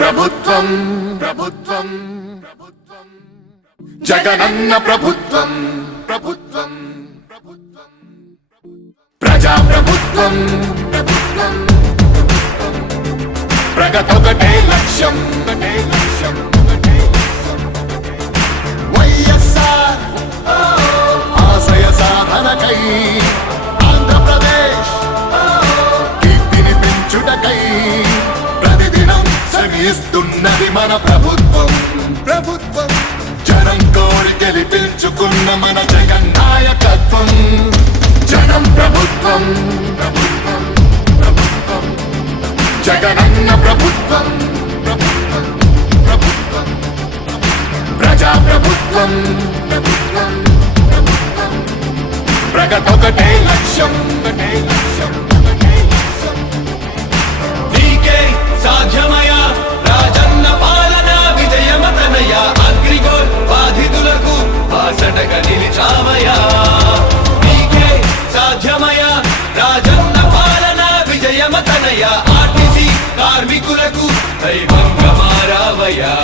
ప్రభుత్వం జగనన్న ప్రభుత్వం ప్రజా ప్రభుత్వం ప్రగతొకటే లక్ష్యం వైఎస్ఆర్ ఆశయ సాధనకై ఆంధ్రప్రదేశ్ కీర్తిని పెంచుటకై ప్రతిదినం శ్రమిస్తున్నది మన ప్రభుత్వం జనం కోరి గెలిపించుకున్న మన జగన్ నాయకత్వం జనం ప్రభుత్వం జగనన్న ప్రభుత్వం ప్రజా ప్రభుత్వం ప్రగతొకటే లక్ష్యం నీకే సాధ్యమయా రాజన్న పాలన విజయమతనయ అగ్రిగోల్ బాధితులకు బాసటగా నిలిచామయా నీకే సాధ్యమయా రాజన్న పాలన విజయమతనయ ఆర్టీసీ కార్మికులకు దైవంగా మారావయ్యా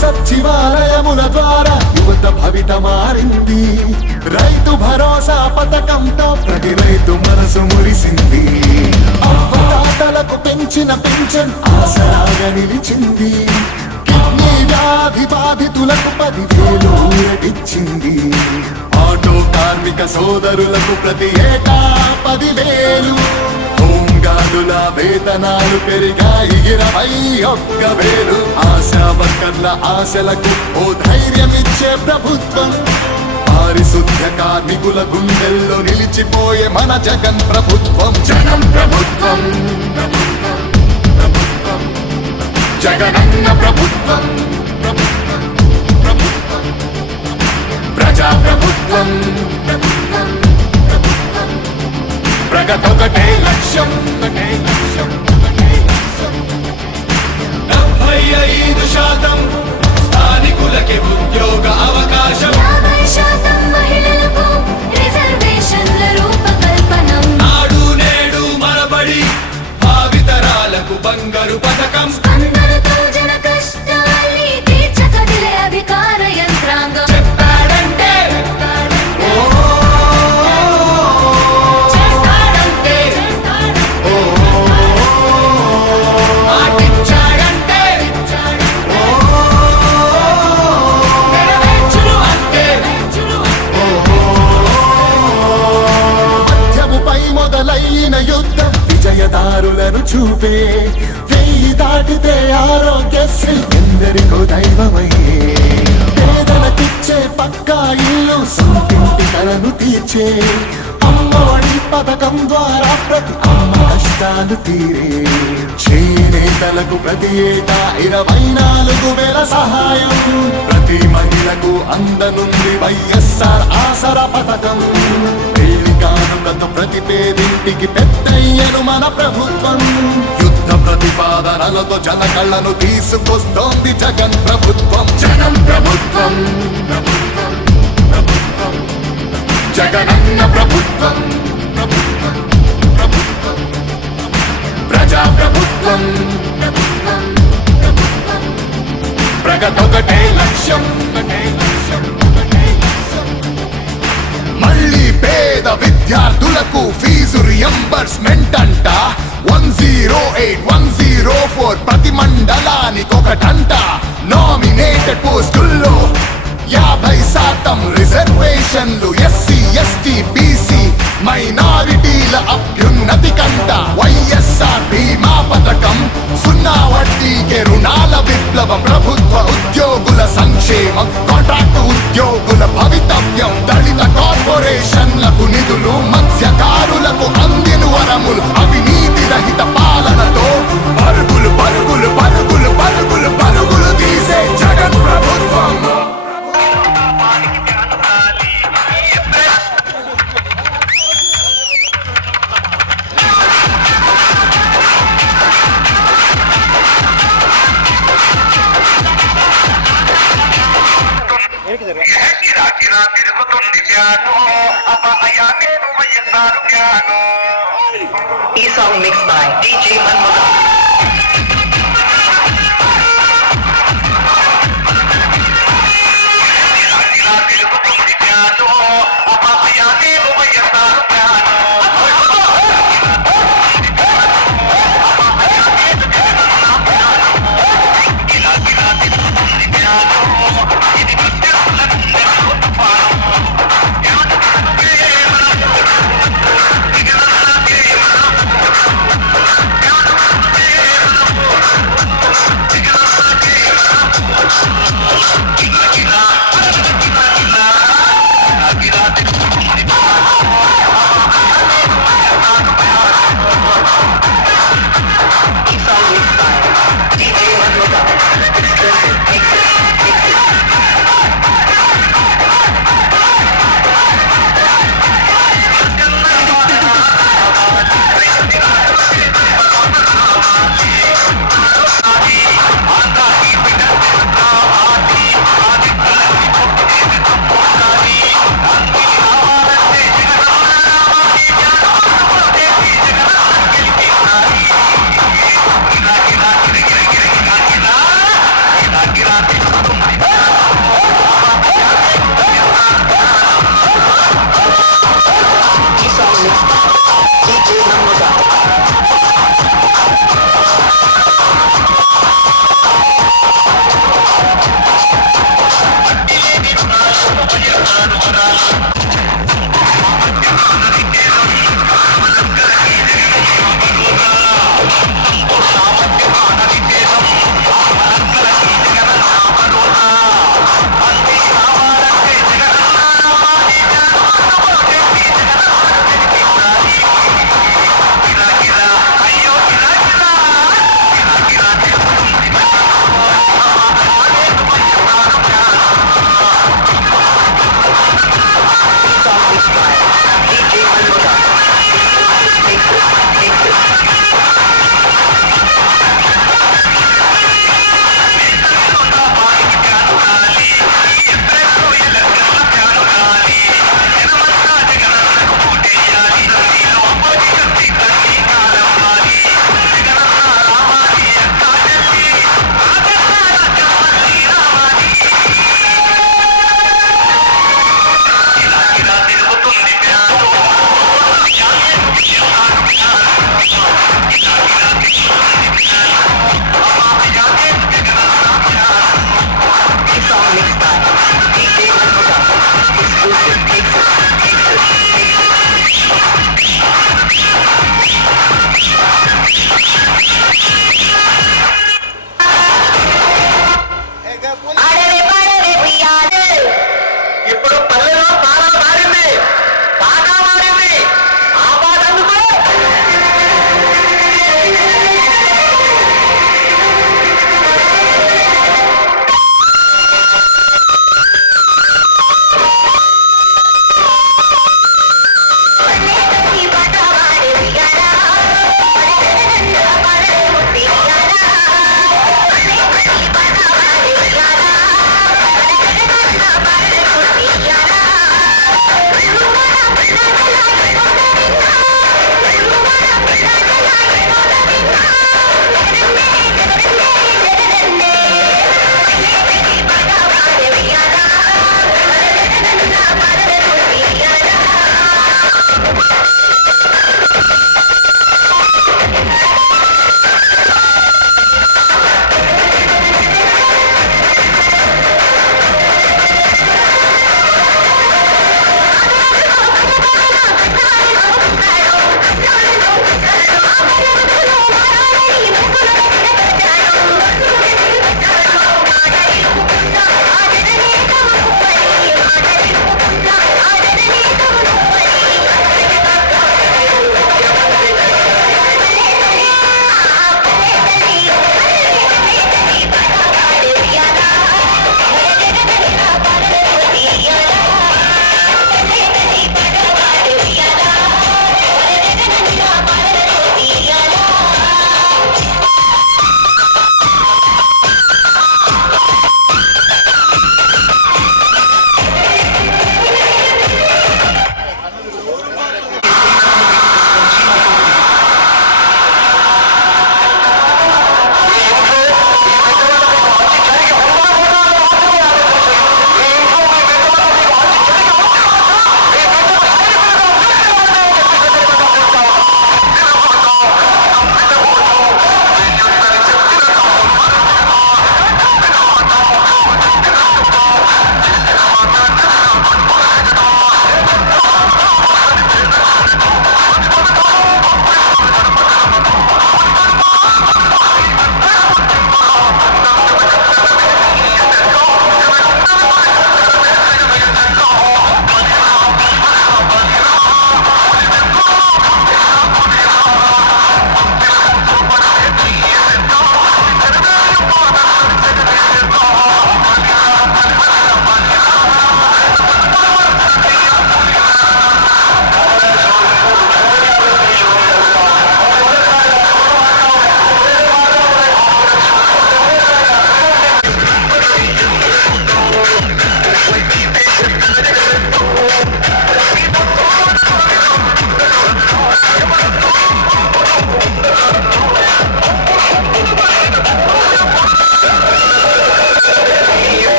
సచివాలయముల ద్వారా యువత భవిత మారింది రైతు భరోసా పథకంతో ప్రతి రైతు మనసు మురిసింది అవ్వతాతలకు పెంచిన పెన్షన్ ఆసరాగా నిలిచింది కిడ్నీ వ్యాధి బాధితులకు 10,000 ఊరటిచ్చింది ఆటో కార్మిక సోదరులకు ప్రతి ఏటా 10,000 హోంగార్డుల వేతనాలు పెరిగాయి 21,000 ఆశా వర్కర్ల ఆశలకు ఓ ధైర్యమిచ్చే ప్రభుత్వం పారిశుద్ధ కార్మికుల గుండెల్లో నిలిచిపోయే మన జగన్ ప్రభుత్వం జనం ప్రభుత్వం జగనన్న ప్రభుత్వం ప్రజా ప్రభుత్వం ప్రగతొకటే లక్ష్యం 75% స్థానికులకి ఉద్యోగ అవకాశం 50% మహిళలకు రిజర్వేషన్ల రూపకల్పనం నాడు నేడు మనబడి భావితరాలకు బంగారు పథకం అందరితో జన కష్టాల్ని తీర్చకదిలే అధికార యంత్రాంగం చెప్పాడంటే మొదలైన యుద్ధం విజయదారులను చూపే 1000 దాటితే ఆరోగ్యశ్రీ ఎందరికో దైవమయ్యే పేదలకిచ్చే పక్కా ఇల్లు సొంతింటి కలను తీర్చే అమ్మఒడి పథకం ద్వారా ప్రతి అమ్మ కష్టాలు తీరే చేనేతలకు ప్రతి ఏటా 24,000 సహాయం ప్రతి మహిళకు అందనుంది వైఎస్ఆర్ ఆసరా పథకం కానుకతో ప్రతి పేదింటికి పెద్దయ్యను మన ప్రభుత్వం యుద్ధ ప్రతిపాదనలతో జన కళ్ళను తీసుకొస్తోంది జగన్ ప్రభుత్వం జనం ప్రభుత్వం జగనన్న ప్రభుత్వం ప్రజా ప్రభుత్వం ప్రగతొకటే లక్ష్యం మళ్ళీ పేద విద్యార్థులకు ఫీజు రియంబర్స్మెంట్ అంట 108,104 ప్రతి మండలానికొకటంట నామినేటెడ్ పోస్టుల్లో 50% రిజర్వేషన్లు ఎస్సీ ఎస్టీ బీసీ మైనారిటీల అభ్యున్నతి కంట వైఎస్ఆర్ బీమా పథకం 0 వడ్డీకే రుణాల విప్లవం ప్రభుత్వ ఉద్యోగుల సంక్షేమం కాంట్రాక్ట్ ఉద్యోగుల భవితవ్యం దళిత కార్పొరేషన్లకు నిధులు మత్స్యకారులకు అందిన వరములు అవినీతి రహిత పాలనతో పరుగులు పరుగులు పరుగులు పరుగులు పరుగులు తీసే జగన్ ప్రభుత్వం చేస్తారు piano. ఈ song mix by DJ Manmohan. ఇలా తిరుగుతుంది piano. అపాయాన్ని ఉపయోగిస్తారు piano.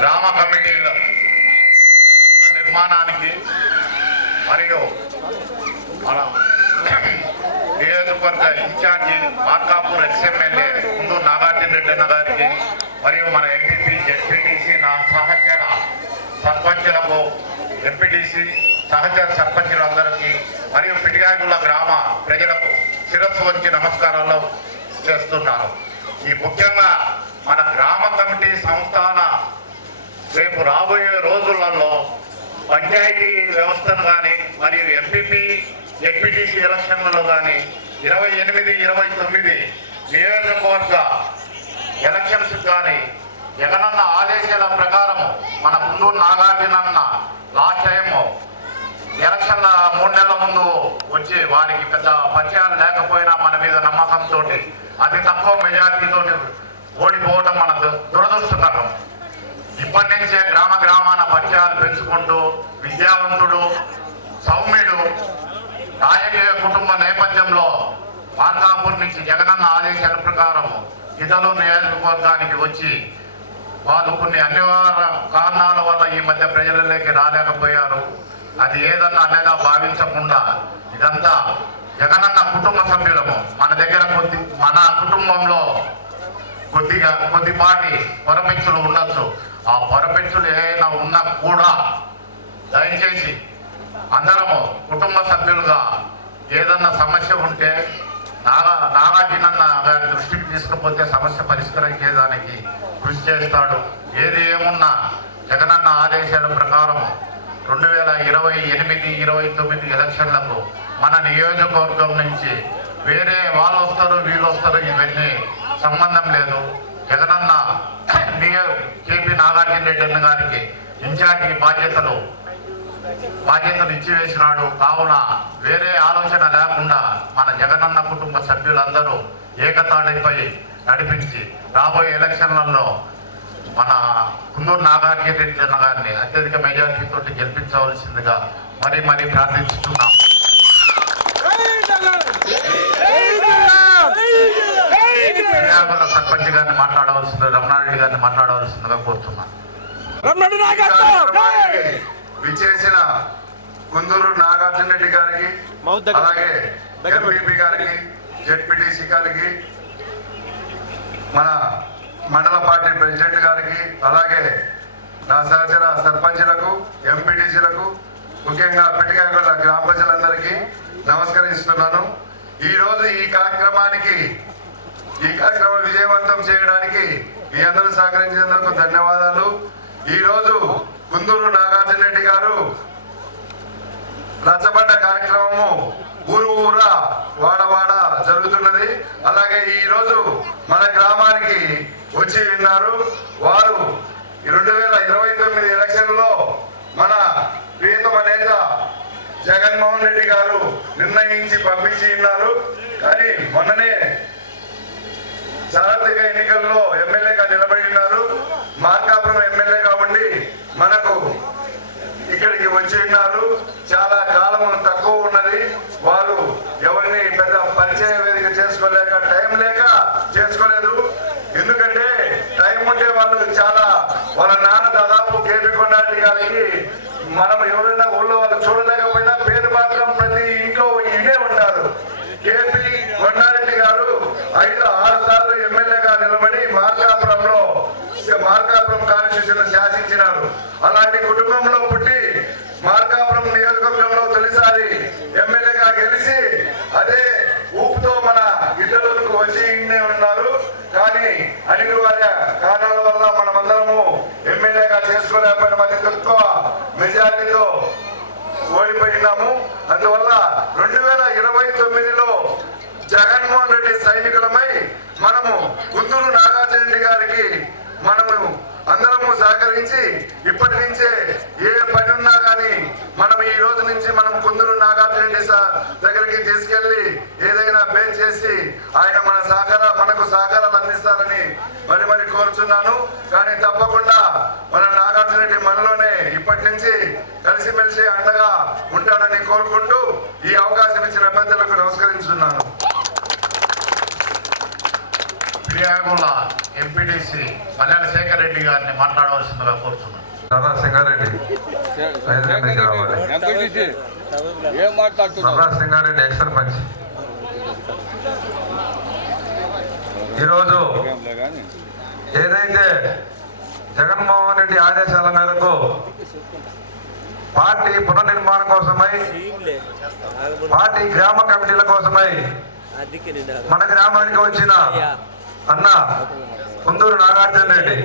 గ్రామ కమిటీల నిర్మాణానికి మరియు మన నియోజకవర్గ ఇన్ఛార్జి మార్కాపూర్ ఎక్స్ఎమ్మెల్యే ముందు నాగార్జున రెడ్డి అన్న గారికి మరియు మన ఎంపీపీ జెడ్పీటీసీ నా సహచర సర్పంచులకు ఎంపీటీసీ సహచర సర్పంచులందరికీ మరియు పిటిగాగుల గ్రామ ప్రజలకు శిరస్సు వంచి నమస్కారాలు చేస్తున్నాను. ఈ ముఖ్యంగా మన గ్రామ కమిటీ సంస్థాన రేపు రాబోయే రోజులలో పంచాయతీ వ్యవస్థను కానీ మరియు ఎంపీపీ జెడ్పీటీసీ ఎలక్షన్లలో కానీ 28, 29 నియోజకవర్గ ఎలక్షన్స్ కానీ జగనన్న ఆదేశాల ప్రకారం మన ముందు నాగార్జునన్న లాస్ట్ టైము ఎలక్షన్ల 3 నెలల ముందు వచ్చి వారికి పెద్ద పరిచయాలు లేకపోయినా మన మీద నమ్మకంతో అతి తక్కువ మెజార్టీతో ఓడిపోవడం మన దురదృష్టకరం. ఇప్పటి నుంచే గ్రామాన పరిచయాలు పెంచుకుంటూ విద్యావంతుడు సౌమ్యుడు రాజకీయ కుటుంబ నేపథ్యంలో మార్కాపూర్ నుంచి జగనన్న ఆదేశాల ప్రకారం ఇతలు నియోజకవర్గానికి వచ్చి వాళ్ళు కొన్ని అనివార్య కారణాల వల్ల ఈ మధ్య ప్రజలలోకి రాలేకపోయారు. అది ఏదన్నా అనేదా భావించకుండా ఇదంతా జగనన్న కుటుంబ సభ్యులము. మన దగ్గర మన కుటుంబంలో కొద్దిపాటి పొరపెచ్చులు ఉండొచ్చు. ఆ పొరపెచ్చులు ఏమైనా ఉన్నా కూడా దయచేసి అందరము కుటుంబ సభ్యులుగా ఏదన్నా సమస్య ఉంటే నాగార్జునన్న గారి దృష్టికి తీసుకుపోతే సమస్య పరిష్కరించేదానికి కృషి చేస్తాడు. ఏది ఏమున్నా జగనన్న ఆదేశాల ప్రకారం 2028, 29 ఎలక్షన్లకు మన నియోజకవర్గం నుంచి వేరే వాళ్ళు వస్తారు వీళ్ళు వస్తారు ఇవన్నీ సంబంధం లేదు. జగనన్న కేపీ నాగార్జున రెడ్డి అన్న గారికి ఇన్ఛార్జి బాధ్యతలు ఇచ్చివేసినాడు. కావున వేరే ఆలోచన లేకుండా మన జగనన్న కుటుంబ సభ్యులందరూ ఏకతాళిపై నడిపించి రాబోయే ఎలక్షన్లలో మన కుందూరు నాగార్జున రెడ్డి అన్న గారిని అత్యధిక మెజార్టీతో గెలిపించవలసిందిగా మరీ ప్రార్థిస్తున్నాం. సర్పంచ్ గారిని మాట్లాడవలసింది రమణారెడ్డి గారిని మాట్లాడవలసిందిగా కోరుతున్నాను. విచ్చేసిన కుందూరు నాగార్జున రెడ్డి గారికి అలాగే ఎంపీపీ గారికి జెడ్పీటీసీ గారికి మన మండల పార్టీ ప్రెసిడెంట్ గారికి అలాగే నా సహచర సర్పంచులకు ఎంపీటీసీలకు ముఖ్యంగా పిటికాయగూడ గ్రామ ప్రజలందరికీ నమస్కరిస్తున్నాను. ఈరోజు ఈ కార్యక్రమం విజయవంతం చేయడానికి మీ అందరూ సహకరించినందుకు ధన్యవాదాలు. ఈరోజు కుందూరు నాగార్జున రెడ్డి గారు రచ్చబండ కార్యక్రమము ఊరా వాడ జరుగుతున్నది. అలాగే ఈరోజు మన గ్రామానికి వచ్చి ఉన్నారు. వారు 2029 ఎలక్షన్లో మన ప్రియతమ నేత జగన్మోహన్ రెడ్డి గారు నిర్ణయించి పంపించి ఉన్నారు. కానీ మొన్ననే సార్వత్రిక ఎన్నికల్లో ఎమ్మెల్యేగా నిలబడి ఉన్నారు. మార్కాపురం ఎమ్మెల్యేగా ఉండి మనకు ఇక్కడికి వచ్చి ఉన్నారు. చాలా కాలం తక్కువ ఉన్నది. వారు ఎవరిని పెద్ద పరిచయ వేదిక చేసుకోలేక టైం లేక చేసుకోలేదు. ఎందుకంటే టైం ఉంటే వాళ్ళు వాళ్ళ నాన్న దాదాపు కేపీ కొండారెడ్డి గారికి మనం ఎవరైనా ఊళ్ళో వాళ్ళు చూడలేకపోయినా పేరు మాత్రం ప్రతి ఇంట్లో ఇదే ఉంటారు. కేపీ కొండారెడ్డి గారు 5-6 సార్లు ఎమ్మెల్యేగా నిలబడి మార్కాపురం కాన్స్టిట్యూషన్ శాసించినారు. అలాంటి కుటుంబంలో పుట్టి మార్కాపురం నియోజకవర్గంలో తొలిసారి ఎమ్మెల్యేగా గెలిచి అదే ఊపుతో మన ఇద్దరులకు వచ్చి ఉన్నారు. కానీ అనివార్య కారణాల వల్ల మనమందరము ఎమ్మెల్యేగా చేసుకోలేకపోయిన తక్కువ మెజార్టీతో ఓడిపోయినాము. అందువల్ల 2029లో జగన్మోహన్ రెడ్డి సైనికులమై మనము గుంటూరు నాగార్జున రెడ్డి గారికి మనము అందరము సహకరించి ఇప్పటి నుంచే ఏ పని ఉన్నా కానీ మనం ఈ రోజు నుంచి మనం కుందూరు నాగార్జున రెడ్డి దగ్గరికి తీసుకెళ్లి ఏదైనా పే చేసి ఆయన మనకు సహకారాలు అందిస్తారని మరి కోరుచున్నాను. కానీ తప్పకుండా మన నాగార్జున రెడ్డి మనలోనే ఇప్పటి నుంచి కలిసిమెలిసి అండగా ఉంటాడని కోరుకుంటూ ఈ అవకాశం ఇచ్చిన పెద్దలకు నమస్కరించున్నాను. ప్రియాగుల ఎంపీటీసీ మల్యాల శేఖర్ రెడ్డి గారిని మాట్లాడవలసిందిగా కోరుతున్నాను. సర్రా సింగారెడ్డి సర్రా సింగారెడ్డి ఎక్స్ సర్పంచ్. ఈరోజు ఏదైతే జగన్మోహన్ రెడ్డి ఆదేశాల మేరకు పార్టీ పునర్నిర్మాణం కోసమై పార్టీ గ్రామ కమిటీల కోసమై మన గ్రామానికి వచ్చిన అన్న కుందూరు నాగార్జున రెడ్డి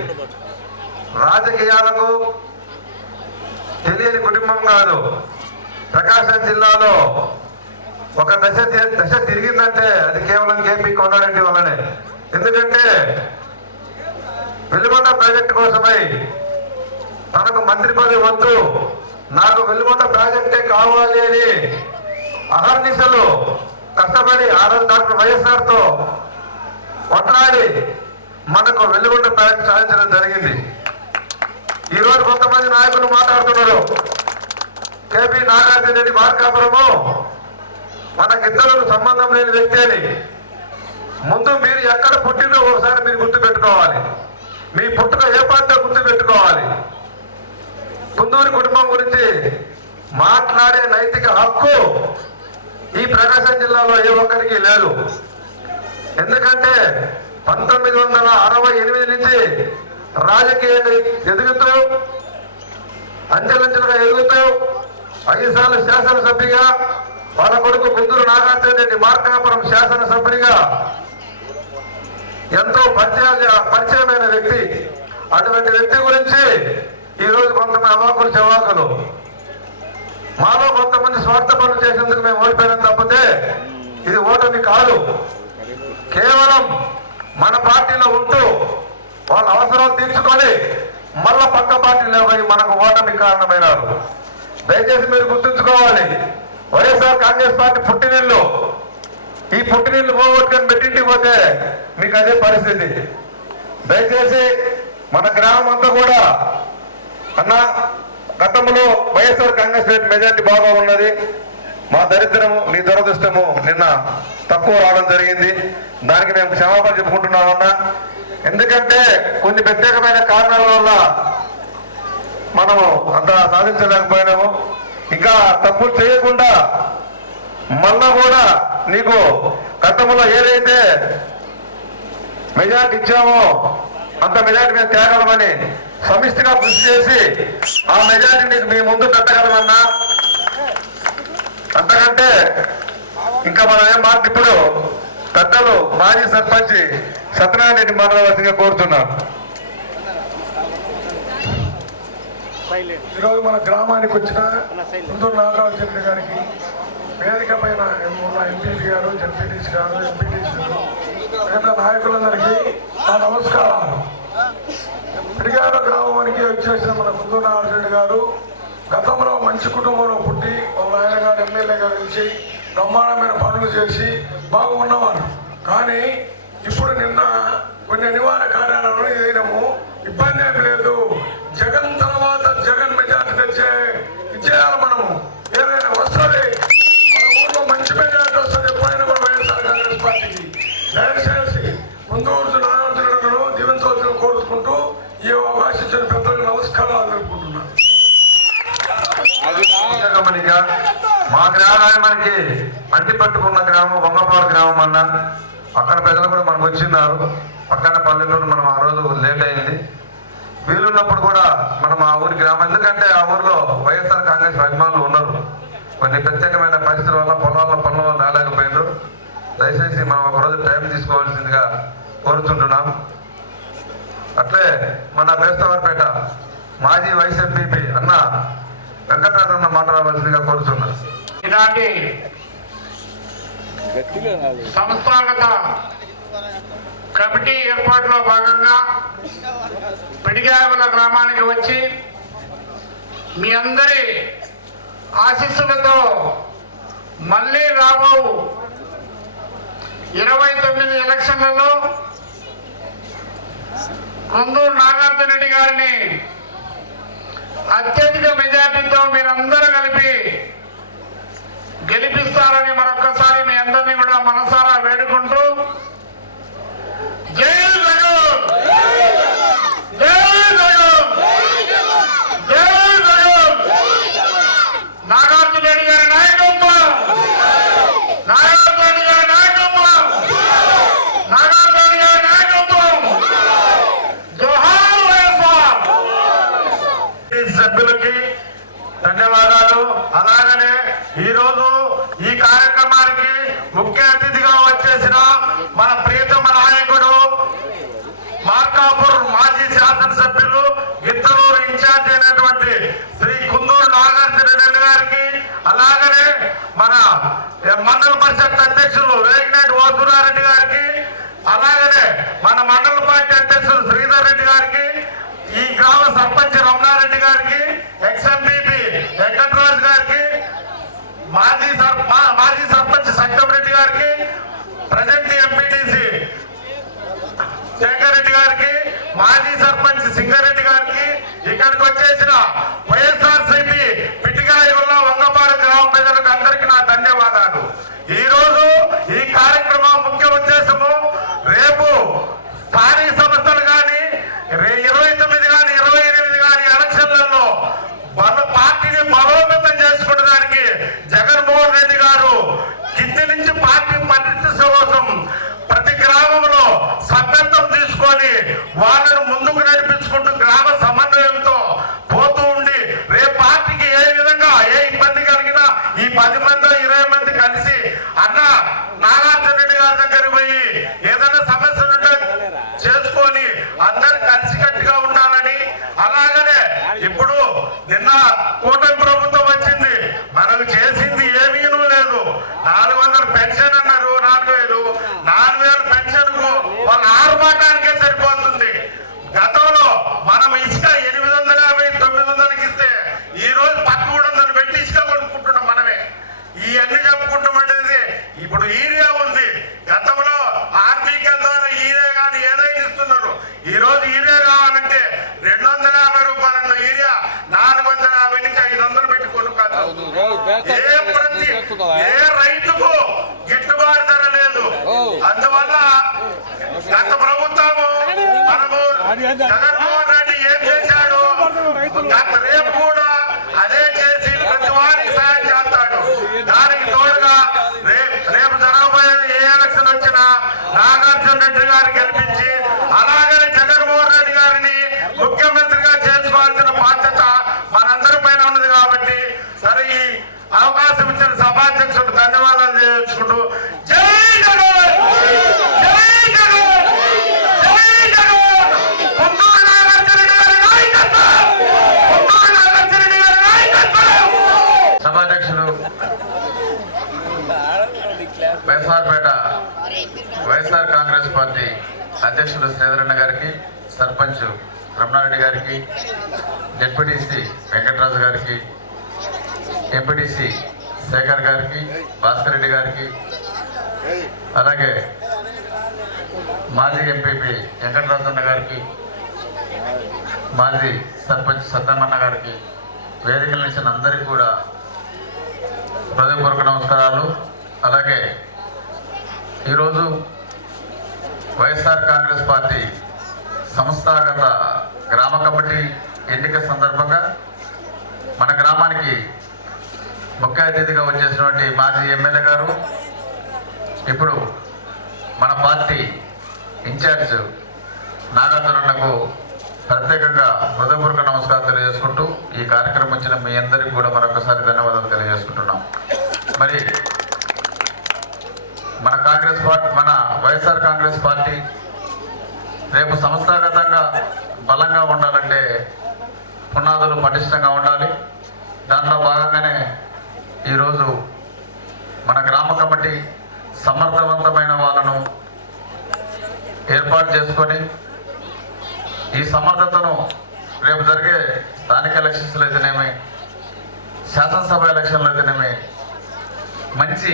రాజకీయాలకు తెలియని కుటుంబం కాదు. ప్రకాశం జిల్లాలో ఒక దశ తిరిగిందంటే అది కేవలం కేపీ కొండారెడ్డి వల్లనే. ఎందుకంటే వెలుగొండ ప్రాజెక్టు కోసమై తనకు మంత్రి పదవి వద్దు, నాకు వెలుగొండ ప్రాజెక్టే కావాలి అని అహర్నిశలు కష్టపడి ఆ రోజు డాక్టర్ వైఎస్ఆర్తో కొట్లాడి మనకు వెలుగొండ ప్రాజెక్టు సాధించడం జరిగింది. ఈరోజు కొంతమంది నాయకులు మాట్లాడుతున్నారు, కేపీ నాగార్జున రెడ్డి మార్కాపురము మనకిద్దరు సంబంధం లేని వ్యక్తి అని. ముందు మీరు ఎక్కడ పుట్టిందో ఒకసారి మీరు గుర్తు పెట్టుకోవాలి. మీ పుట్టుక ఏ పార్టీ గుర్తు పెట్టుకోవాలి. కుందూరు కుటుంబం గురించి మాట్లాడే నైతిక హక్కు ఈ ప్రకాశం జిల్లాలో ఏ ఒక్కరికి లేదు. ఎందుకంటే 1968 నుంచి రాజకీయంగా ఎదుగుతూ అంచెలంచెలుగా ఎదుగుతూ 5 సార్లు శాసనసభ్యుగా, వాళ్ళ కొడుకు కుందూరు నాగార్జున రెడ్డి మార్కాపురం శాసనసభ్యునిగా ఎంతో పరిచయమైన వ్యక్తి. అటువంటి వ్యక్తి గురించి ఈరోజు కొంతమంది అవాకులు చవాకులు, మాలో కొంతమంది స్వార్థ పనులు చేసేందుకు మేము ఓడిపోయినాం తప్పితే ఇది ఓటమి కాదు. కేవలం మన పార్టీలో ఉంటూ వాళ్ళ అవసరాలు తీర్చుకొని మళ్ళా పక్క పార్టీలో పోయి మనకు ఓటమి కారణమైనారు. దయచేసి మీరు గుర్తుంచుకోవాలి, వైఎస్ఆర్ కాంగ్రెస్ పార్టీ పుట్టినిల్లు. ఈ పుట్టినిల్లు పోగొట్టుకొని పెట్టింటికి పోతే మీకు అదే పరిస్థితి. దయచేసి మన గ్రామం అంతా కూడా అన్న గతంలో వైఎస్ఆర్ కాంగ్రెస్ పార్టీ మెజార్టీ బాగా ఉన్నది, మా దరిద్రము నీ దురదృష్టము నిన్న తక్కువ రావడం జరిగింది. దానికి మేము క్షమాపణ చెప్పుకుంటున్నామన్నా. ఎందుకంటే కొన్ని ప్రత్యేకమైన కారణాల వల్ల మనము అంత సాధించలేకపోయినాము. ఇంకా తప్పులు చేయకుండా మళ్ళా కూడా నీకు గతంలో ఏదైతే మెజార్టీ ఇచ్చామో అంత మెజార్టీ మేము తేగలమని సమిష్టిగా కృషి చేసి ఆ మెజార్టీ మీ ముందు పెట్టగలమన్నా. అంతకంటే ఇంకా మనం ఏం మాట ఇప్పుడు పెద్దలు మాజీ సర్పంచ్ సత్యనారాయణ రెడ్డి మాట్లాడవలసిందిగా కోరుతున్నాను. ఈరోజు మన గ్రామానికి వచ్చిన కుందూరు నాగార్జున రెడ్డి గారికి వేదిక పైన ఉన్న ఎంపీపీ గారు, జడ్పీటీసీ గారు, ఎంపీటీసీలు, మిగతా నాయకులందరికీ నా నమస్కారాలు. పిడిగాడ గ్రామానికి వచ్చేసిన మన కుందూరు నాగార్జున రెడ్డి గారు గతంలో మంచి కుటుంబంలో పుట్టి ఒక ఆయన గారు ఎమ్మెల్యేగా గెలిచి బ్రహ్మాండమైన పనులు చేసి బాగా ఉన్నవారు. కానీ ఇప్పుడు నిన్న కొన్ని అనివార్య కార్యాలయంలో ఏదైనాము ఇబ్బంది ఏమి లేదు. జగన్ తర్వాత జగన్ మెజార్టీ తెచ్చే ఇచ్చేయాలి. మనము ఏదైనా వస్తుంది, మన ఊళ్ళో మంచి మెజార్టీ వస్తుంది ఎప్పుడైనా కూడా వైఎస్ఆర్ కాంగ్రెస్ పార్టీకి. దయచేసి కుందూరు నాగార్జునను జీవించవలసిన కోరుకుంటూ ఈ అవకాశం ఇచ్చిన పెద్దలకు నమస్కారాలు తెలుపుకుంటున్నాను. మా గ్రామాన్ని మనకి అంటి పట్టుకున్న గ్రామం వంగపాడు గ్రామం అన్న. అక్కడ ప్రజలు కూడా మనకు వచ్చిన్నారు. పక్కన పల్లెటూరు మనం ఆ రోజు లేట్ అయింది. వీలున్నప్పుడు కూడా మనం ఆ ఊరి గ్రామం, ఎందుకంటే ఆ ఊరిలో వైఎస్ఆర్ కాంగ్రెస్ అభిమానులు ఉన్నారు. కొన్ని ప్రత్యేకమైన పరిస్థితుల వల్ల పొలాల పనుల వల్ల రాలేకపోయినారు. దయచేసి మనం ఒకరోజు టైం తీసుకోవాల్సిందిగా కోరుతుంటున్నాం. అట్లే మన బేస్తవారిపేట మాజీ వైస్ ఎంపీపీ అన్న వెంకటరాజన్న మాట్లాడవలసిందిగా కోరుతున్నాను. ఇలాంటి సంస్థాగత కమిటీ ఏర్పాటులో భాగంగా పిడిగాయల గ్రామానికి వచ్చి మీ అందరి ఆశీస్సులతో మళ్ళీ రాబో 29 ఎలక్షన్లలో కుందూరు నాగార్జున రెడ్డి గారిని అత్యధిక మెజార్టీతో మీరందరూ కలిపి గెలిపిస్తారని మరొక్కసారి మీ అందరినీ కూడా మనసారా వేడుకుంటూ జై జగన్, జై జగన్, జై జగన్, నాగార్జున రెడ్డి గారి నాయకత్వం, నాగార్జున రెడ్డి గారి నాయకత్వం, నాగార్జున రెడ్డి గారి నాయకత్వం, జోహార్ వైఎస్ఆర్. సభ్యులకి ధన్యవాదాలు. అలాగనే ఈరోజు ఈ కార్యక్రమానికి ముఖ్య అతిథిగా వచ్చేసిన మన ప్రియతమ నాయకుడు మార్కాపూర్ మాజీ శాసనసభ్యులు గిత్తలూరు ఇన్ఛార్జ్ అయినటువంటి శ్రీ కుందూరు నాగార్జున రెడ్డి గారికి, అలాగనే మన మండల పరిషత్ అధ్యక్షులు వేగినేటి ఓసురారెడ్డి గారికి, అలాగనే మన మండల పార్టీ అధ్యక్షులు శ్రీధర్ రెడ్డి గారికి, ఈ గ్రామ సర్పంచ్ రమణారెడ్డి గారికి, ఎక్స్ఎంపీపీ వెంకటరాజు గారికి, మాజీ సర్పంచ్ సత్యంరెడ్డి గారికి, ప్రజెంట్ ఎంపీటీసీ శేఖర్ రెడ్డి గారికి, మాజీ సర్పంచ్ సింగారెడ్డి గారికి, ఇక్కడికి వచ్చేసిన వైఎస్ఆర్సీపీ పిటిగాయగుల్ల వంగపాడు గ్రామ ప్రజలకు అందరికీ నా ధన్యవాదాలు. ఈ రోజు ఈ కార్యక్రమం ముఖ్య ఉద్దేశము రేపు స్థానిక సంస్థలు కానీ 29 కానీ 28 కానీ ఎలక్షన్లలో పార్టీని బలోపేతం చేసుకోవడానికి జగన్మోహన్ రెడ్డి గారు కింది నుంచి పార్టీ పరిస్థితి కోసం ప్రతి గ్రామంలో సభ్యత్వం తీసుకొని వాళ్ళను ముందుకు నడిపించుకుంటూ గ్రామ సమన్వయంతో పోతూ ఉండి రేపు పార్టీకి ఏ విధంగా ఏ ఇబ్బంది కలిగినా ఈ 10 మంది 20 మంది కలిసి అన్న నాగార్జున రెడ్డి గారి దగ్గరికి పోయి ఏదైనా సమస్యలు ఉంటే చేసుకొని అందరు కలిసికట్టుగా ఉండాలని, అలాగనే ఇప్పుడు నిన్న కూటమి ప్రభుత్వం వచ్చింది, మనకు చేసింది ఏమీ లేదు. 400 పెన్షన్ అన్నారు, 4000 పెన్షన్ కు వాళ్ళ ఆర్భాటానికే సరిపోతుంది. గతంలో మనం ఇసుక 850 900కి ఇస్తే ఈ రోజు 1300 పెట్టి ఇసుక కొనుక్కుంటున్నాం మనమే. ఇవన్నీ చెప్పుకుంటామంటే ఇప్పుడు ఈరియా ఉంది, గతంలో ఆర్బీకే ద్వారా ఈరియా కానీ ఏదైనా ఇస్తున్నారు. ఈ రోజు ఈరియా కావాలంటే 250 రూపాయల ఈరియా 450 నుంచి 500 పెట్టి కొనుక్కోవచ్చు. ఏ రైతుకు గిట్టుబాటు ధర లేదు. అందువల్ల గత ప్రభుత్వము మనము జగన్మోహన్ రెడ్డి ఏం చేశాడు, రేపు కూడా అదే చేసి ప్రతి వారికి సాయం చేస్తాడు. దానికి తోడుగా రేపు జరగబోయే ఏ ఎలక్షన్ వచ్చినా నాగార్జున రెడ్డి గారిని గెలిపించి అలాగనే జగన్మోహన్ రెడ్డి గారిని ముఖ్యమంత్రిగా చేసుకోవాల్సిన బాధ్యత మనందరి పైన ఉన్నది. కాబట్టి సరే, ఈ అవకాశం ఇచ్చిన సభాధ్యక్షుడు ధన్యవాదాలు చేసుకుంటూ జై జగన్, జై జగన్, జై జగన్, కుందూరు నాగార్జున రెడ్డి గారి నాయకత్వం, కుందూరు నాగార్జున రెడ్డి గారి నాయకత్వం. సభాధ్యక్షుడు వైఎస్ఆర్పేట వైఎస్ఆర్ కాంగ్రెస్ పార్టీ అధ్యక్షుడు శ్రీధరన్న గారికి, సర్పంచ్ రమణారెడ్డి గారికి, డిప్యూటీసీ వెంకటరాజు గారికి, ఎంపీటీసీ శేఖర్ గారికి, భాస్కర్ రెడ్డి గారికి, అలాగే మాజీ ఎంపీపీ వెంకటరాజన్న గారికి, మాజీ సర్పంచ్ సత్తమన్న గారికి, వేదికల నుంచి అందరికీ కూడా హృదయపూర్వక నమస్కారాలు. అలాగే ఈరోజు వైఎస్ఆర్ కాంగ్రెస్ పార్టీ సంస్థాగత గ్రామ కమిటీ ఎన్నిక సందర్భంగా మన గ్రామానికి ముఖ్య అతిథిగా వచ్చేసినటువంటి మాజీ ఎమ్మెల్యే గారు, ఇప్పుడు మన పార్టీ ఇన్ఛార్జ్ నాగార్జునకు ప్రత్యేకంగా హృదయపూర్వక నమస్కారం తెలియజేసుకుంటూ ఈ కార్యక్రమం వచ్చిన మీ అందరికీ కూడా మరొకసారి ధన్యవాదాలు తెలియజేసుకుంటున్నాం. మరి మన వైఎస్ఆర్ కాంగ్రెస్ పార్టీ రేపు సంస్థాగతంగా బలంగా ఉండాలంటే పునాదులు పటిష్టంగా ఉండాలి. దాంట్లో భాగంగానే ఈరోజు మన గ్రామ కమిటీ సమర్థవంతమైన వాళ్ళను ఏర్పాటు చేసుకొని ఈ సమర్థతను రేపు జరిగే స్థానిక ఎలక్షన్స్లో అయితేనేమి, శాసనసభ ఎలక్షన్లో అయితేనేమి మంచి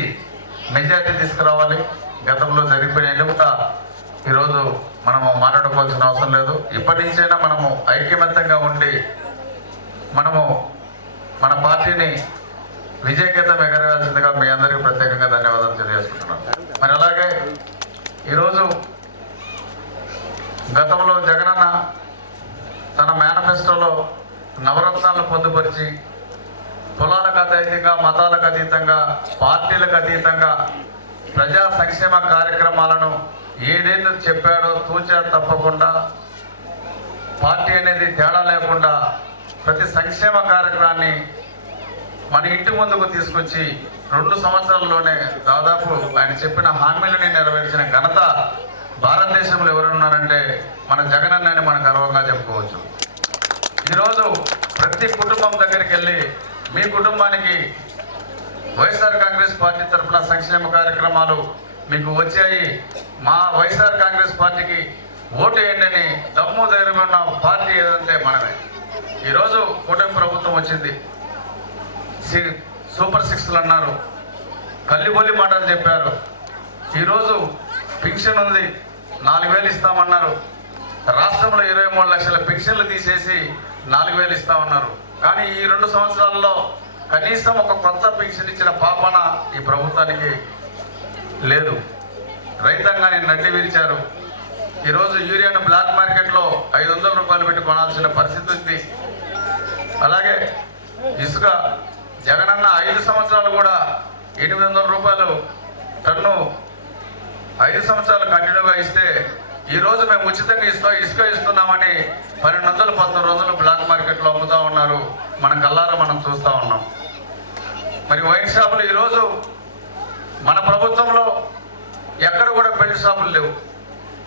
మెజార్టీ తీసుకురావాలి. గతంలో జరిగిపోయిన కూడా ఈరోజు మనము మాట్లాడుకోవాల్సిన అవసరం లేదు. ఇప్పటి నుంచైనా మనము ఐక్యమత్యంగా ఉండి మనము మన పార్టీని విజయకేతం ఎగరవేయాల్సిందిగా మీ అందరికీ ప్రత్యేకంగా ధన్యవాదాలు తెలియజేసుకుంటున్నాను. మరి అలాగే ఈరోజు గతంలో జగనన్న తన మేనిఫెస్టోలో నవరత్నాలను పొందుపరిచి కులాలకు అతీతంగా, మతాలకు అతీతంగా, పార్టీలకు అతీతంగా ప్రజా సంక్షేమ కార్యక్రమాలను ఏదైతే చెప్పాడో తూచా తప్పకుండా పార్టీ అనేది తేడా లేకుండా ప్రతి సంక్షేమ కార్యక్రమాన్ని మన ఇంటి ముందుకు తీసుకొచ్చి 2 సంవత్సరాల్లోనే దాదాపు ఆయన చెప్పిన హామీలని నెరవేర్చిన ఘనత భారతదేశంలో ఎవరున్నారంటే మన జగనన్నని మనం గర్వంగా చెప్పుకోవచ్చు. ఈరోజు ప్రతి కుటుంబం దగ్గరికి వెళ్ళి మీ కుటుంబానికి వైఎస్ఆర్ కాంగ్రెస్ పార్టీ తరఫున సంక్షేమ కార్యక్రమాలు మీకు వచ్చాయి, మా వైఎస్ఆర్ కాంగ్రెస్ పార్టీకి ఓటు వేయండి అని దమ్ము ధైర్యం ఉన్న పార్టీ ఏదంటే మనమే. ఈరోజు కూటమి ప్రభుత్వం వచ్చింది, సూపర్ 6లు అన్నారు, కల్లిబొల్లి మాటలు చెప్పారు. ఈరోజు పెన్షన్ ఉంది, 4,000 ఇస్తామన్నారు. రాష్ట్రంలో 23 లక్షల పెన్షన్లు తీసేసి 4,000 ఇస్తామన్నారు. కానీ ఈ 2 సంవత్సరాల్లో కనీసం ఒక కొత్త పెన్షన్ ఇచ్చిన పాపన ఈ ప్రభుత్వానికి లేదు. రైతాంగాన్ని నడ్డి విరిచారు. ఈరోజు యూరియాను బ్లాక్ మార్కెట్లో 500 రూపాయలు పెట్టి కొనాల్సిన పరిస్థితి ఉంది. అలాగే ఇసుక జగనన్న 5 సంవత్సరాలు కూడా 800 రూపాయలు టన్ను 5 సంవత్సరాలు కంటిన్యూగా ఇస్తే ఈరోజు మేము ఉచితంగా ఇసుక ఇస్తున్నామని 1200, 1900 బ్లాక్ మార్కెట్లో అమ్ముతూ ఉన్నారు. మన కల్లారా మనం చూస్తూ ఉన్నాం. మరి వైన్ షాపులు ఈరోజు మన ప్రభుత్వంలో ఎక్కడ కూడా బెల్ట్ షాపులు లేవు.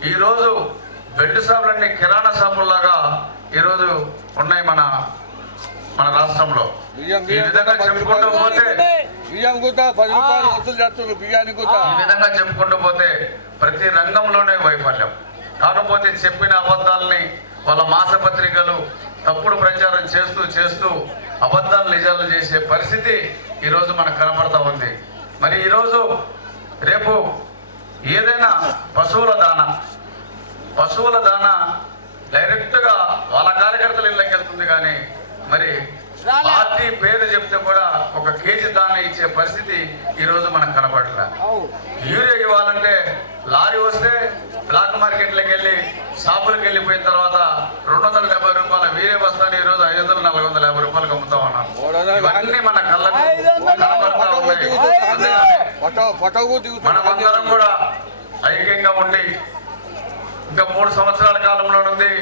ఈరోజు బెల్ట్ షాపులన్నీ కిరాణా షాపుల్లాగా ఈరోజు ఉన్నాయి మన రాష్ట్రంలో. ఈ విధంగా చెప్పుకుంటూ పోతే ప్రతి రంగంలోనే వైఫల్యం. కాకపోతే చెప్పిన అబద్ధాలని వాళ్ళ మాసపత్రికలు తప్పుడు ప్రచారం చేస్తూ అబద్ధాలు నిజాలు చేసే పరిస్థితి ఈరోజు మనకు కనపడతా ఉంది. మరి ఈరోజు రేపు ఏదైనా పశువుల దాన డైరెక్ట్గా వాళ్ళ కార్యకర్తల ఇళ్ళకి వెళ్తుంది. కానీ మరి పార్టీ పేరు చెప్తే కూడా 1 కేజీ దాన ఇచ్చే పరిస్థితి ఈరోజు మనకు కనపడలే. యూరియా ఇవ్వాలంటే లారీ వస్తే బ్లాక్ మార్కెట్లోకి వెళ్ళి షాపులకు వెళ్ళిపోయిన తర్వాత 270 రూపాయల వీరే బస్తాను ఈరోజు 500, 450 రూపాయలకు అమ్ముతా ఉన్నాం. ఇవన్నీ మన కళ్ళకు కనబడతా ఉన్నాయి. మనమందరం కూడా ఐక్యంగా ఉండి ఇంకా 3 సంవత్సరాల కాలంలో ఉంది.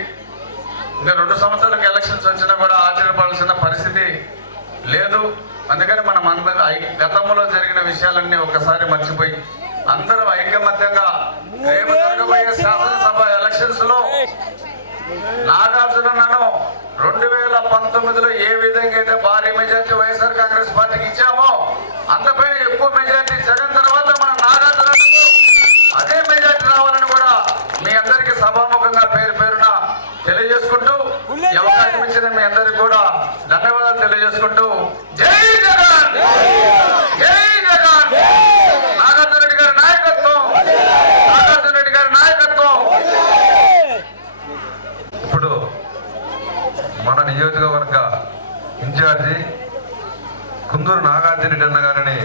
ఇంకా 2 సంవత్సరాలకు ఎలక్షన్స్ వచ్చినా కూడా ఆశ్చర్యపడాల్సిన పరిస్థితి లేదు. అందుకని మనం గతంలో జరిగిన విషయాలన్నీ ఒకసారి మర్చిపోయి అందరూ ఐకమత్యంగా రేపు జరగబోయే శాసనసభ ఎలక్షన్స్ లో నాగార్జునను 2019లో ఏ విధంగా అయితే భారీ మెజార్టీ వైఎస్ఆర్ కాంగ్రెస్ పార్టీకి ఇచ్చామో అంతపైన ఎక్కువ మెజార్టీ జగన్ తర్వాత మన నాగార్జునకు అదే మెజార్టీ రావాలని కూడా మీ అందరికీ సభాముఖంగా పేరున తెలియజేసుకుంటూ అవకాశం ఇచ్చిన మీ అందరికి కూడా ధన్యవాదాలు తెలియజేసుకుంటూ జై జగన్, జై జగన్, నాగార్జున రెడ్డి గారి నాయకత్వం, నాగార్జున రెడ్డి గారి నాయకత్వం. ఇప్పుడు మన నియోజకవర్గ ఇన్ఛార్జి కుందూరు నాగార్జున రెడ్డి అన్న గారిని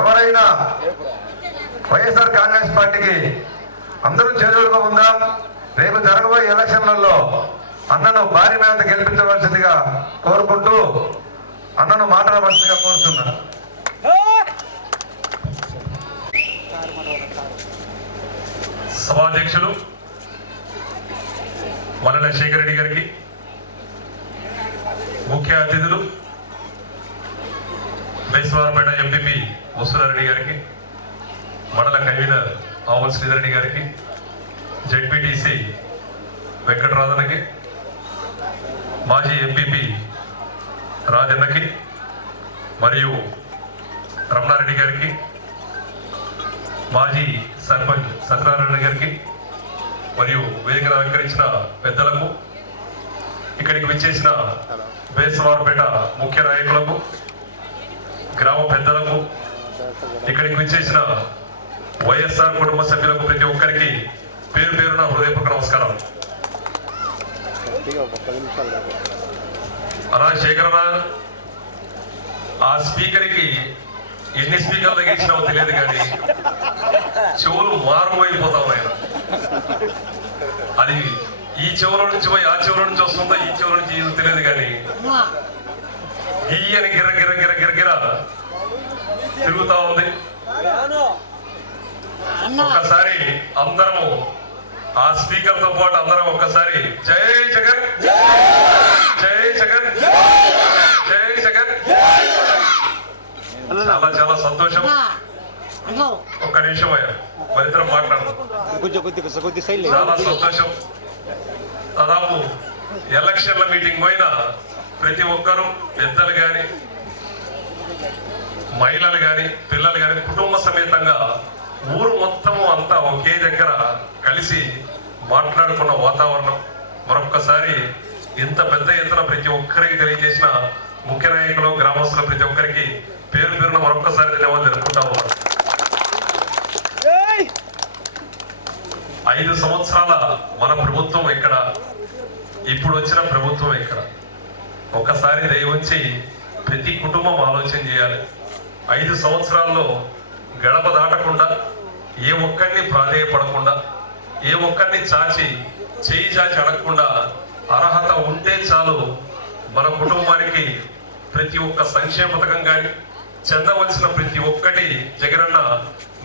ఎవరైనా వైఎస్ఆర్ కాంగ్రెస్ పార్టీకి అందరూ చేరువుగా ఉందాం. రేపు జరగబోయే ఎలక్షన్లలో అన్నను భారీ మేత గెలిపించవలసిందిగా కోరుకుంటూ అన్నను మాట్లాడవలసిందిగా కోరుతున్నాను. సభాధ్యక్షులు వల్లెల శేఖర్ రెడ్డి గారికి, ముఖ్య అతిథులు బేస్వారపేట ఎంపీపీ ముసురారెడ్డి గారికి, మండల కన్వీనర్ ఆవుల శ్రీధరెడ్డి గారికి, జెడ్పీటీసీ వెంకటరాజన్నకి, మాజీ ఎంపీపీ రాజన్నకి, మరియు రమణారెడ్డి గారికి, మాజీ సర్పంచ్ సత్యనారాయణ గారికి, మరియు వేదికను అలంకరించిన పెద్దలకు, ఇక్కడికి విచ్చేసిన బేసవారపేట ముఖ్య నాయకులకు, గ్రామ పెద్దలకు, ఇక్కడికి విచ్చేసిన వైఎస్ఆర్ కుటుంబ సభ్యులకు ప్రతి ఒక్కరికి పేరు పేరున హృదయపూర్వక నమస్కారం. అలా శేఖరన్న ఆ స్పీకర్కి ఎన్ని స్పీకర్లు తగ్గించినావో తెలియదు కానీ చెవులు మారుమోయిపోతా ఉన్నాయి. అది ఈ చెవుల నుంచి పోయి ఆ చెవుల నుంచి వస్తుందో ఈ చెవుల నుంచి ఇది తెలియదు కానీ ఈయన గిర గిర గిర గిర గిర తిరుగుతా ఉంది. ఒక్కసారి అందరము ఆ స్పీకర్ తో పాటు అందరం ఒక్కసారి జై జగన్, జై జగన్, జై జగన్. చాలా చాలా సంతోషం. ఒక్క నిమిషం అయ్యా, మరిద్దరం మాట్లాడదాం. చాలా సంతోషం. దాదాపు ఎలక్షన్ల మీటింగ్ పోయిన ప్రతి ఒక్కరూ, పెద్దలు కానీ, మహిళలు కానీ, పిల్లలు కానీ కుటుంబ సమేతంగా ఊరు మొత్తము అంతా ఒకే దగ్గర కలిసి మాట్లాడుకున్న వాతావరణం. మరొక్కసారి ఇంత పెద్ద ఎత్తున ప్రతి ఒక్కరికి తెలియజేసిన ముఖ్య నాయకులు, గ్రామస్తులు ప్రతి ఒక్కరికి పేరు పేరున మరొక్కసారి ధన్యవాదాలు జరుపుకుంటా ఉన్నాం. 5 సంవత్సరాల మన ప్రభుత్వం ఎక్కడ, ఇప్పుడు వచ్చిన ప్రభుత్వం ఎక్కడ? ఒక్కసారి దయవుంచి ప్రతి కుటుంబం ఆలోచన చేయాలి. 5 సంవత్సరాల్లో గడప దాటకుండా, ఏ ఒక్కరిని ప్రాధేయపడకుండా, ఏ ఒక్కరిని చేయి చాచి అడగకుండా, అర్హత ఉంటే చాలు మన కుటుంబానికి ప్రతి ఒక్క సంక్షేమ పథకం కానీ చెందవలసిన ప్రతి ఒక్కటి జగనన్న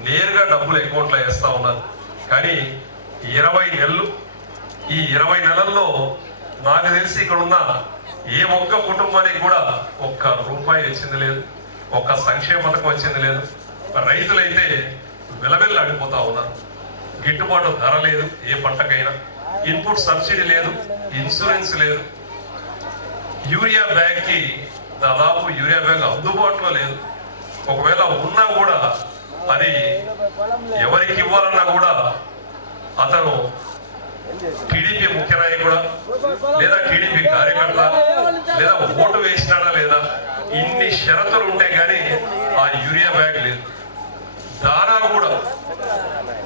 నేరుగా డబ్బులు అకౌంట్లో వేస్తా ఉన్నారు. కానీ 20 నెలలు, ఈ 20 నెలల్లో నాకు తెలిసి ఇక్కడ ఉన్న ఏ ఒక్క కుటుంబానికి కూడా ఒక్క రూపాయి వచ్చింది లేదు, ఒక్క సంక్షేమ పథకం వచ్చింది లేదు. రైతులైతే విలవిల్లాడిపోతా ఉన్నారు. గిట్టుబాటు ధర లేదు, ఏ పంటకైనా ఇన్పుట్ సబ్సిడీ లేదు, ఇన్సూరెన్స్ లేదు. యూరియా బ్యాగ్ కి దాదాపు యూరియా బ్యాగ్ అందుబాటులో లేదు. ఒకవేళ ఉన్నా కూడా అది ఎవరికి ఇవ్వాలన్నా కూడా అతను టీడీపీ ముఖ్య నాయకుడా లేదా టీడీపీ కార్యకర్త లేదా ఓటు వేసినాడా లేదా, ఇన్ని షరతులు ఉంటే కానీ ఆ యూరియా బ్యాగ్ లేదు. దానా కూడా,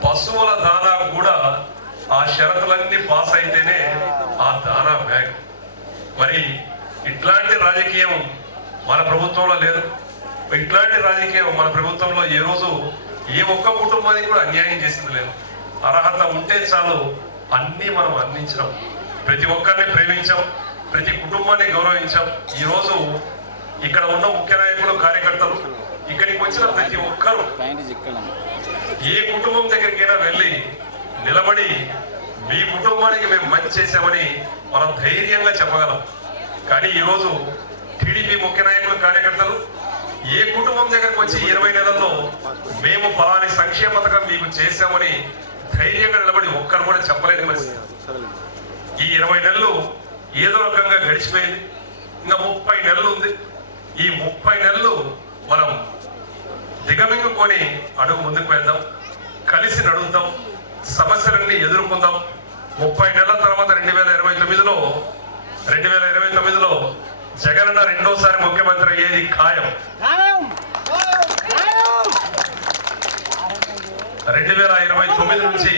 పశువుల దానా కూడా ఆ షరతులన్నీ పాస్ అయితేనే ఆ దానా బ్యాగ్. మరి ఇట్లాంటి రాజకీయం మన ప్రభుత్వంలో లేదు. ఇట్లాంటి రాజకీయం మన ప్రభుత్వంలో ఏ రోజు ఏ ఒక్క కుటుంబానికి కూడా అన్యాయం చేసింది లేదు. అర్హత ఉంటే చాలు అన్నీ మనం అందించాం, ప్రతి ఒక్కరిని ప్రేమించాం, ప్రతి కుటుంబాన్ని గౌరవించాం. ఈరోజు ఇక్కడ ఉన్న ముఖ్య నాయకులు, కార్యకర్తలు, ఇక్కడికి వచ్చిన ప్రతి ఒక్కరు ఏ కుటుంబం దగ్గరికైనా వెళ్ళి నిలబడి మీ కుటుంబానికి మేము మంచి చేశామని మనం ధైర్యంగా చెప్పగలం. కానీ ఈరోజు టీడీపీ ముఖ్య నాయకులు, కార్యకర్తలు ఏ కుటుంబం దగ్గరకు వచ్చి 20 నెలల్లో మేము పలాని సంక్షేమ పథకం మీకు చేశామని ధైర్యంగా నిలబడి ఒక్కరు కూడా చెప్పలేని పరిస్థితి. ఈ 20 నెలలు ఏదో రకంగా గడిచిపోయింది. ఇంకా 30 నెలలు ఉంది. ఈ 30 నెలలు మనం దిగమింగుకొని అడుగు ముందుకు వెళ్దాం, కలిసి నడుద్దాం, సమస్యలన్నీ ఎదుర్కొందాం. 30 నెలల తర్వాత 2029లో జగనన్న రెండోసారి ముఖ్యమంత్రి అయ్యేది ఖాయం. 2029 నుంచి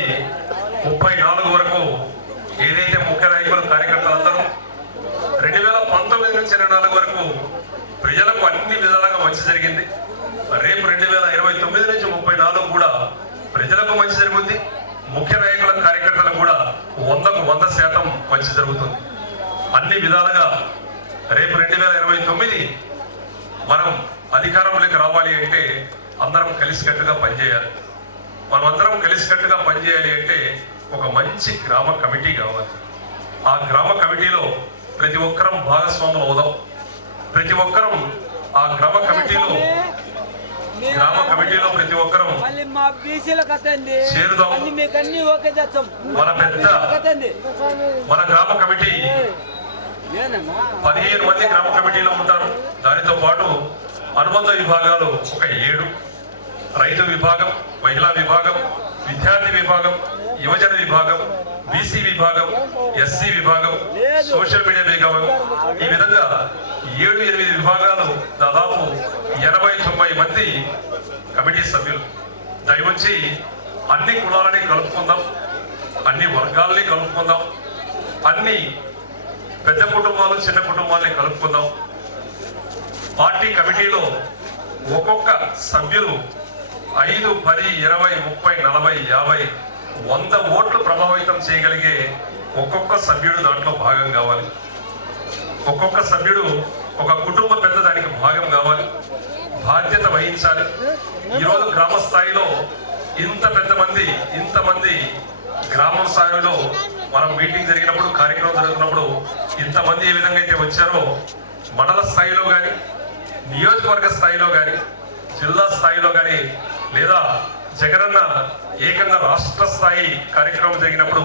34 వరకు ఏదైతే ముఖ్య నాయకులు, కార్యకర్తలందరూ 2019 నుంచి 24 వరకు ప్రజలకు అన్ని విధాలుగా మంచి జరిగింది. రేపు 2029 నుంచి 34 కూడా ప్రజలకు మంచి జరుగుతుంది. ముఖ్య నాయకుల, కార్యకర్తలకు కూడా 100కు 100% మంచి జరుగుతుంది. అన్ని విధాలుగా రేపు 2029 మనం అధికారంలోకి రావాలి అంటే అందరం కలిసికట్టుగా పనిచేయాలి. మనమందరం కలిసికట్టుగా పనిచేయాలి అంటే ఒక మంచి గ్రామ కమిటీ కావాలి. ఆ గ్రామ కమిటీలో ప్రతి ఒక్కరం భాగస్వాములు అవుదాం. ప్రతి ఒక్కరం ఆ గ్రామ కమిటీలో ప్రతి ఒక్కరం చేరుదాం. మన గ్రామ కమిటీ 15 మంది గ్రామ కమిటీలో ఉంటారు. దానితో పాటు అనుబంధ విభాగాలు ఒక 7, రైతు విభాగం, మహిళా విభాగం, విద్యార్థి విభాగం, యువజన విభాగం, బీసీ విభాగం, ఎస్సీ విభాగం, సోషల్ మీడియా విభాగం, ఈ విధంగా 7-8 విభాగాలు, దాదాపు 80-90 మంది కమిటీ సభ్యులు. దయవుంచి అన్ని కులాలని కలుపుకుందాం, అన్ని వర్గాలని కలుపుకుందాం, అన్ని పెద్ద కుటుంబాలు చిన్న కుటుంబాలని కలుపుకుందాం. పార్టీ కమిటీలో ఒక్కొక్క సభ్యులు 5, 10, 20, 30, 40, 50, 100 ఓట్లు ప్రభావితం చేయగలిగే ఒక్కొక్క సభ్యుడు దాంట్లో భాగం కావాలి. ఒక్కొక్క సభ్యుడు ఒక కుటుంబ పెద్ద దానికి భాగం కావాలి, బాధ్యత వహించాలి. ఈరోజు గ్రామ స్థాయిలో ఇంతమంది గ్రామం స్థాయిలో మనం మీటింగ్ జరిగినప్పుడు, కార్యక్రమం జరుగుతున్నప్పుడు ఇంతమంది ఏ విధంగా అయితే వచ్చారో, మండల స్థాయిలో కానీ, నియోజకవర్గ స్థాయిలో కానీ, జిల్లా స్థాయిలో కానీ, లేదా జగనన్న ఏకంగా రాష్ట్ర స్థాయి కార్యక్రమం జరిగినప్పుడు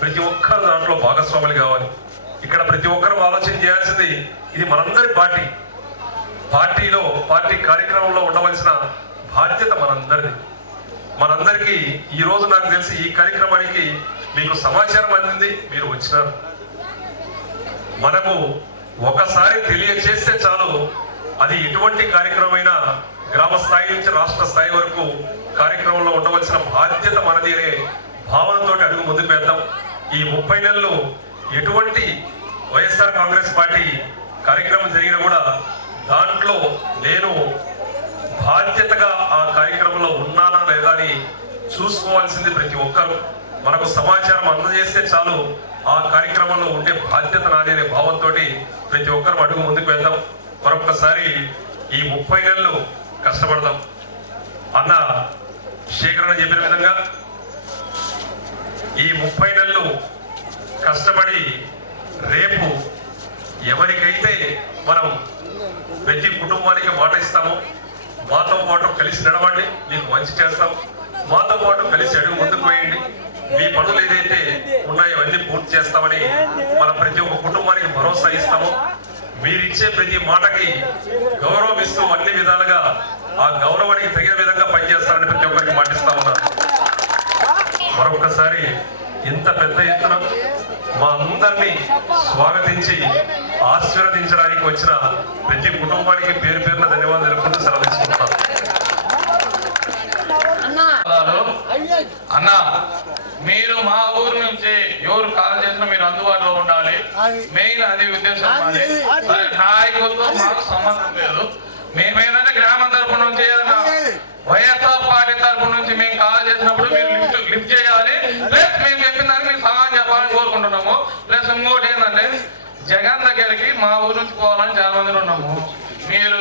ప్రతి ఒక్కరు దాంట్లో భాగస్వాములు కావాలి. ఇక్కడ ప్రతి ఒక్కరు ఆలోచన చేయాల్సింది, ఇది మనందరి పార్టీ కార్యక్రమంలో ఉండవలసిన బాధ్యత మనందరికీ. ఈ రోజు నాకు తెలిసి ఈ కార్యక్రమానికి మీకు సమాచారం అందింది, మీరు వచ్చినారు. మనకు ఒకసారి తెలియచేస్తే చాలు, అది ఎటువంటి కార్యక్రమమైనా గ్రామ స్థాయి నుంచి రాష్ట్ర స్థాయి వరకు కార్యక్రమంలో ఉండవలసిన బాధ్యత మనది అనే భావనతో అడుగు ముందుకు వేద్దాం. ఈ 30 నెలలు ఎటువంటి వైఎస్ఆర్ కాంగ్రెస్ పార్టీ కార్యక్రమం జరిగినా కూడా దాంట్లో నేను బాధ్యతగా ఆ కార్యక్రమంలో ఉన్నానా లేదా అని చూసుకోవాల్సింది ప్రతి ఒక్కరు. మనకు సమాచారం అందజేస్తే చాలు, ఆ కార్యక్రమంలో ఉండే బాధ్యత నాది అనే భావంతో ప్రతి ఒక్కరు అడుగు ముందుకు వెళ్దాం. మరొకసారి ఈ 30 నెలలు కష్టపడదాం. అన్న శేఖరణ చెప్పిన విధంగా ఈ 30 నెలలు కష్టపడి రేపు ఎవరికైతే మనం ప్రతి కుటుంబానికి మాట ఇస్తామో, మాతో పాటు కలిసి నడవండి, మీకు మంచి చేస్తాం, మాతో పాటు కలిసి అడుగు ముందుకు వేయండి, మీ పనులు ఏదైతే ఉన్నాయో అవన్నీ పూర్తి చేస్తామని మనం ప్రతి ఒక్క కుటుంబానికి భరోసా ఇస్తాము. మీరిచ్చే ప్రతి మాటకి గౌరవం ఇస్తూ అన్ని విధాలుగా ఆ గౌరవానికి తగిన విధంగా పనిచేస్తామని ప్రతి ఒక్కరికి మాటిస్తా ఉన్నారు. మరొకసారి ఇంత పెద్ద ఎత్తున మా అందరినీ స్వాగతించి ఆశీర్వదించడానికి వచ్చిన ప్రతి కుటుంబానికి పేరు పేరున ధన్యవాదాలు తెలుపుతూ సెలవు తీసుకుంటున్నాను. అన్న, మీరు మా ఊరు నుంచి ఎవరు కాల్ చేసినా మీరు అందుబాటులో ఉండాలి. మెయిన్ అది ఉద్దేశం. నాయకులతో మాకు సంబంధం లేదు. మేమేంటంటే గ్రామం తరపు నుంచి వైఎస్ఆర్ పార్టీ తరపు నుంచి మేము కాల్ చేసినప్పుడు మీరు లిఫ్ట్ చేయాలి. ప్లస్ మేము చెప్పిన దానికి మీరు సమాధానం చెప్పాలని కోరుకుంటున్నాము. ప్లస్ ఇంకోటి ఏంటంటే జగన్ దగ్గరికి మా ఊరు నుంచి పోవాలని చాలా మంది ఉన్నాము. మీరు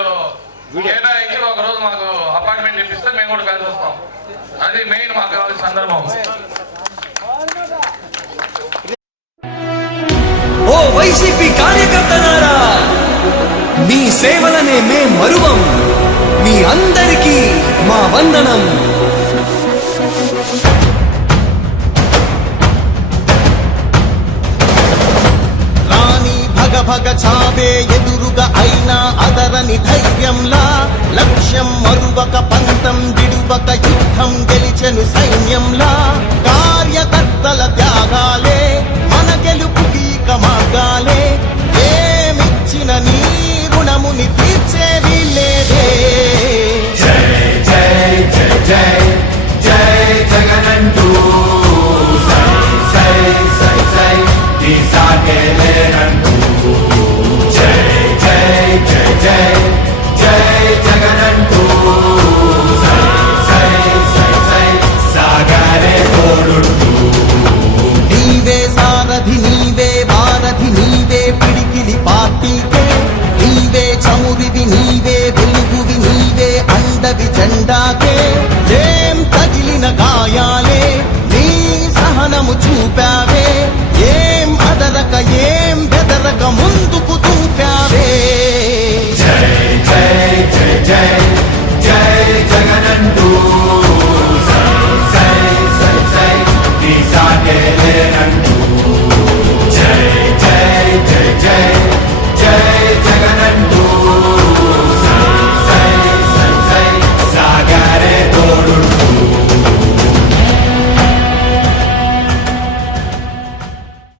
కేటాయించి ఒక రోజు మాకు అపాయింట్మెంట్ ఇప్పిస్తే మేము కూడా కలిసి వస్తాం. అది మెయిన్ మాకు కావాల్సిన సందర్భం. ఓ వైసీపీ కార్యకర్తలారా, మీ సేవలనే మే మరువం. మీ అందరికీ మా వందనం. భగ చావే ఎదురుగా అయినా అదరని ధైర్యంలా, లక్ష్యం మరువక పంతం విడువక యుద్ధం గెలిచెను సైన్యంలా.